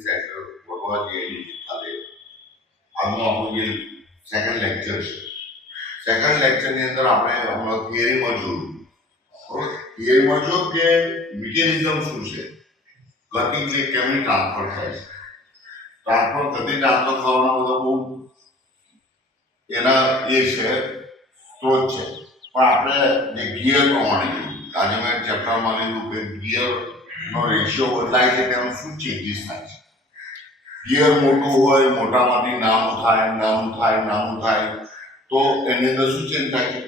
Training centre Vadodara GID ખાતે આજનો આપણો જે સેકન્ડ લેક્ચર છે. સેકન્ડ લેક્ચરની અંદર આપણે હમણાં થિયરીમાં જોયું. થિયરીમાં જો કે મિકેનિઝમ શું છે, ગતિ એટલે કેમની ટ્રાન્સફર થાય છે. ગતિ ટ્રાન્સફર થવાના બધા બહુ એના એ છે સ્ત્રોત છે. પણ આપણે જે ગિયર પ્રમાણે જોયું, આજે મેં ચેપ્ટરમાં લીધું કે ગિયરનો રેશિયો બદલાય છે તેનું શું ચેન્જીસ થાય છે. ગિયર મોટું હોય, મોટામાંથી નાનું થાય તો એની અંદર શું ચેન્જ થાય છે.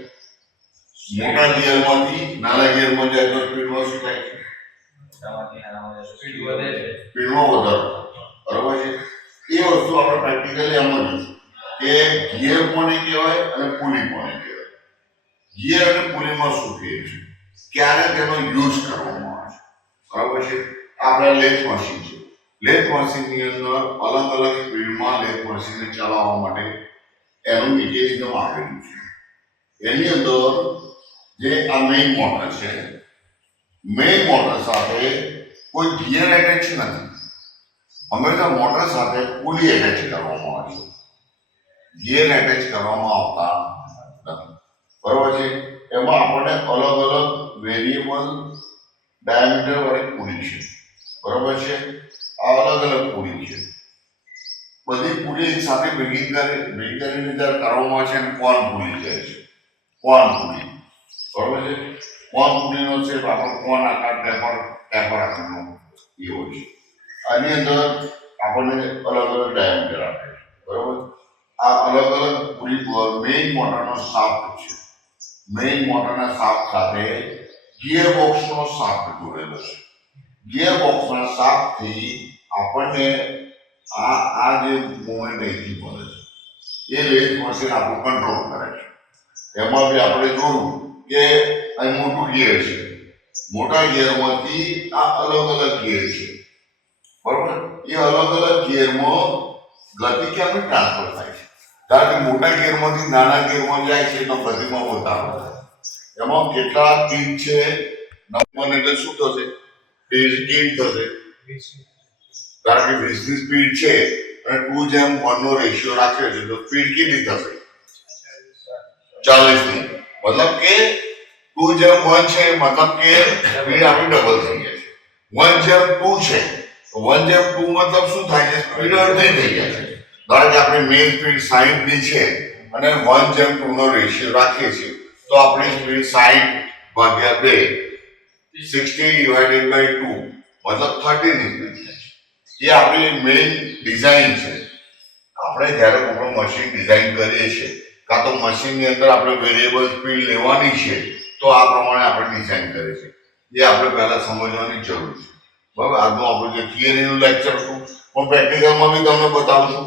મોટા ગિયરમાંથી નાના ગિયરમાં જાય તો સ્પીડમાં શું થાય છે, સ્પીડમાં વધારો. બરોબર છે. એ વસ્તુ આપણે પ્રેક્ટિકલી એમ જ જોઈશું કે ગિયર કોને કહેવાય અને પુલી કોને કહેવાય. ગિયર અને પુલીમાં શું ફેર છે, ક્યારે તેનો યુઝ કરવામાં આવે છે. બરાબર છે. આપણે લેથ મશીન છે. લેથ મશીનની અંદર અલગ અલગ સ્પીડમાં લેથ મશીનને ચલાવવા માટે એનું મિકેનિઝમ આપેલું છે. એની અંદર જે આ મેઇન મોટર છે, મેઇન મોટર સાથે કોઈ ગિયર એટેચ નથી. હંમેશા મોટર સાથે પુલી એટેચ કરવામાં આવે છે, ગિયર એટેચ કરવામાં આવતા નથી. બરોબર છે. એમાં આપણને અલગ અલગ વેરિયેબલ ડાયામીટર વાળી પુલી છે. બરોબર છે. આ અલગ અલગ પુલી છે. બધી પુલી સાથે ભેગી કરીને જ્યારે કરવામાં છે એને કોન પુલી કહે છે. કોન પુલી. બરોબર છે. કોન પુલીનો છે આપણો કોન આકાર ટેપર આકારનો એ હોય છે. આની અંદર આપણને અલગ અલગ ડાયામીટર આપે છે. બરોબર. આ અલગ અલગ પુલી મેઇન મોટરનો શાફ્ટ છે. મેઇન મોટરના શાફ્ટ સાથે ગિયર બોક્સનો શાફ્ટ જોડેલો છે. ગિયર બોક્સના શાફ્ટથી આપણને આ જે મૂવમેન્ટ અહીંથી મળે છે એ લેથ મશીન આપણું કંટ્રોલ કરે છે. એમાં બી આપણે જોયું કે અહીં મોટું ગિયર છે. મોટા ગિયરમાંથી આ અલગ અલગ ગિયર છે. બરોબર. એ અલગ અલગ ગિયરમાં ગતિ ક્યાંથી ટ્રાન્સફર થાય છે. કારણ કે મોટા ગિયરમાંથી નાના ગિયરમાં જાય છે તો ગતિમાં વધારો થાય. એમાં કેટલા ટીથ છે, નંબર એટલે શું થશે, ટીથ થશે. કારણ કે 20ની સ્પીડ છે અને 2:1 નો રેશિયો રાખ્યો છે તો સ્પીડ કેટલી થશે, 40ની. મતલબ કે 2:1 છે, મતલબ કે સ્પીડ આપણી ડબલ થઈ જાય છે. 1:2 છે તો 1:2 મતલબ શું થાય છે, સ્પીડ અડધી થઈ જાય છે. ધારો કે આપણે મેઇન સ્પીડ 60ની છે અને 1:2 નો રેશિયો રાખીએ છીએ તો આપણી સ્પીડ 60/2 60/2 મતલબ 30ની સ્પીડ થાય છે. એ આપણી મેઇન ડિઝાઇન છે. આપણે જ્યારે કોઈ મશીન ડિઝાઇન કરીએ છીએ કાં તો મશીનની અંદર આપણે વેરિયેબલ સ્પીડ લેવાની છે તો આ પ્રમાણે આપણે ડિઝાઇન કરીએ છીએ. એ આપણે પહેલા સમજવાની જરૂર છે. બરાબર. આજનું આપણું જે થિયરીનું લેક્ચર હતું હું પ્રેક્ટિકલમાં બી તમને બતાવું છું.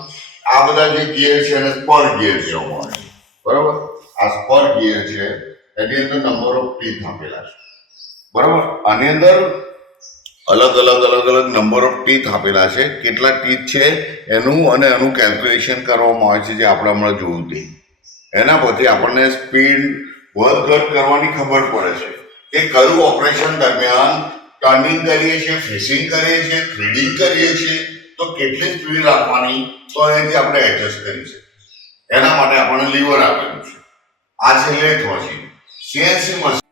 આ બધા જે ગિયર છે એને સ્પર ગિયર કહેવામાં આવે છે. બરાબર. આ સ્પર ગિયર છે એની અંદર નંબર ઓફ ટીથ આપેલા છે. બરાબર. આની અંદર અલગ અલગ નંબર ઓફ ટીથ આપેલા છે. કેટલા ટીથ છે એનું કેલ્ક્યુલેશન કરવામાં આવે છે, જે આપણે હમણાં જોયું તે. એના પરથી આપણને સ્પીડ વધઘટ કરવાની ખબર પડે છે કે કયું ઓપરેશન દરમિયાન ટર્નિંગ કરીએ છીએ, ફેસિંગ કરીએ છીએ, થ્રેડિંગ કરીએ છીએ તો કેટલી સ્પીડ રાખવાની, તો એનાથી આપણે એડજસ્ટ કરી શકીએ. એના માટે આપણને લીવર આપેલું છે. આ છે લેથ મશીન. CNC machine